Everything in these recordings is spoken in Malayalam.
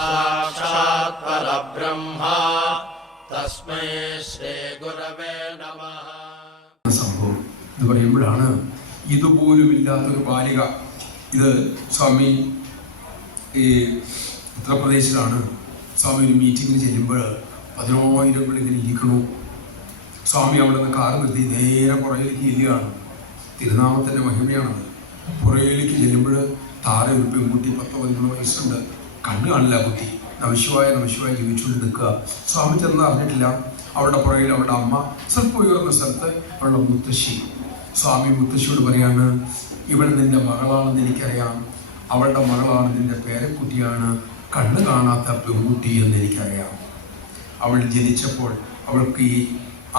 സാക്ഷാത് പരബ്രഹ്മ തസ്മൈ ശ്രീ ഗുരവേ നമഃ. സംഭവം ഇത് പറയുമ്പോഴാണ് ഇതുപോലുമില്ലാത്തൊരു ബാലിക, ഇത് സ്വാമി ഈ ഉത്തർപ്രദേശിലാണ്. സ്വാമി ഒരു മീറ്റിങ്ങിന് ചെല്ലുമ്പോൾ 10,000 പേർ ഇങ്ങനെ ഇരിക്കണു. സ്വാമി അവിടെ നിന്ന് കാർ നിർത്തി നേരെ പുറയിലേക്ക് ചെല്ലുകയാണ്. തിരുനാമത്തിൻ്റെ മഹിമയാണത്. പുറയിലേക്ക് ചെല്ലുമ്പോൾ താഴെ ഒരു പെൺകുട്ടി 10-11 വയസ്സുണ്ട്. കണ്ണ് കാണില്ല കുട്ടി. നമശിവായ ജീവിച്ചുകൊണ്ട് നിൽക്കുക. സ്വാമി ചെന്ന് അറിഞ്ഞിട്ടില്ല. അവളുടെ പുറകിൽ അവളുടെ അമ്മ, സ്വല്പം ഉയർന്ന സ്ഥലത്ത് അവളുടെ മുത്തശ്ശി. സ്വാമി മുത്തശ്ശിയോട് പറയാണ്, ഇവൾ നിന്റെ മകളാണെന്ന് എനിക്കറിയാം, അവളുടെ മകളാണ്, നിന്റെ പേരക്കുട്ടിയാണ്, കണ്ണ് കാണാത്ത പെൺകുട്ടി എന്ന് എനിക്കറിയാം. അവൾ ജനിച്ചപ്പോൾ, അവൾക്ക് ഈ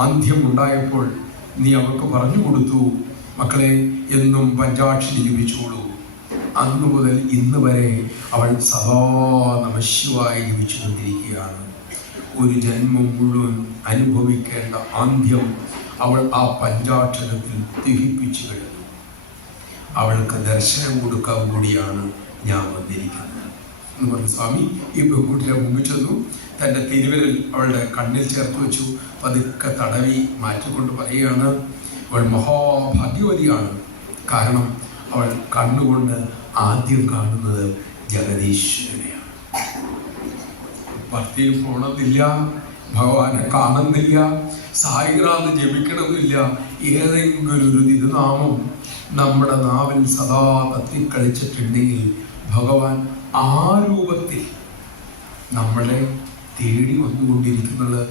ആന്ധ്യം ഉണ്ടായപ്പോൾ നീ അവൾക്ക് പറഞ്ഞു കൊടുത്തു, മക്കളെ എന്നും പഞ്ചാക്ഷരി ജപിച്ചോളൂ. അന്നു മുതൽ ഇന്ന് വരെ അവൾ സദാ നമശിവായി ജപിച്ചുകൊണ്ടിരിക്കുകയാണ്. ഒരു ജന്മം മുഴുവൻ അനുഭവിക്കേണ്ട ആന്ധ്യം അവൾ ആ പഞ്ചാക്ഷരത്തിൽ ദഹിപ്പിച്ചു കഴിഞ്ഞു. അവൾക്ക് ദർശനം കൊടുക്കാൻ കൂടിയാണ് ഞാൻ വന്നിരിക്കുന്നത് എന്ന് പറഞ്ഞു സ്വാമി ഈ പെൺകുട്ടിയെ മുമ്പിൽ ചെന്നു. തൻ്റെ തിരുവിരൽ അവളുടെ കണ്ണിൽ ചേർത്ത് വെച്ചു. പതുക്കെ തടവി മാറ്റിക്കൊണ്ട് പറയുകയാണ്, അവൾ മഹാഭാഗ്യവതിയാണ്. കാരണം അവൾ കണ്ണുകൊണ്ട് ആദ്യം കാണുന്നത് ജഗദീശ്വരനെയാണ്. ഭക്തിയിൽ പോണമെന്നില്ല, ഭഗവാനെ കാണുന്നില്ല, സായിഗ്രാന്ന് ജപിക്കണമെന്നില്ല. ഏതെങ്കിലും ഒരു തിരുനാമം നമ്മുടെ നാവിൽ സദാ കത്തിക്കളിച്ചിട്ടുണ്ടെങ്കിൽ ഭഗവാൻ ആ രൂപത്തിൽ നമ്മളെ തേടി വന്നുകൊണ്ടിരിക്കുന്നത്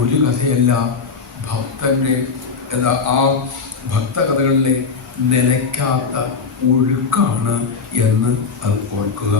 ഒരു കഥയല്ല, ഭക്തന്റെ ആ ഭക്തകഥകളിലെ നിലയ്ക്കാത്ത ഒഴുക്കാണ് എന്ന് അത് ഓർക്കുക.